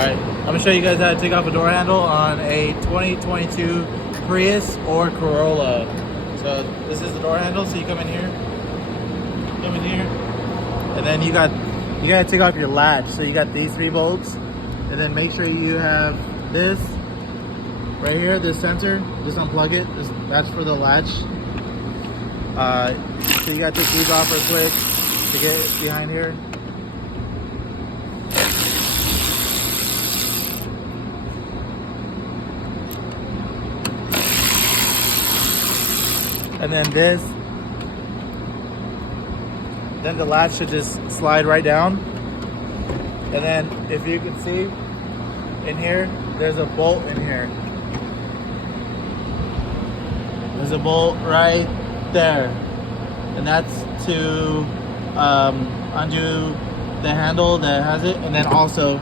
Alright, I'm going to show you guys how to take off a door handle on a 2022 Prius or Corolla. So this is the door handle, so you come in here, and then you gotta take off your latch. So you got these 3 bolts, and then make sure you have this right here, this sensor. Just unplug it. That's for the latch. So you gotta take these off real quick to get behind here. And then then the latch should just slide right down. And then if you can see in here, there's a bolt in here. There's a bolt right there. And that's to undo the handle that has it. And then also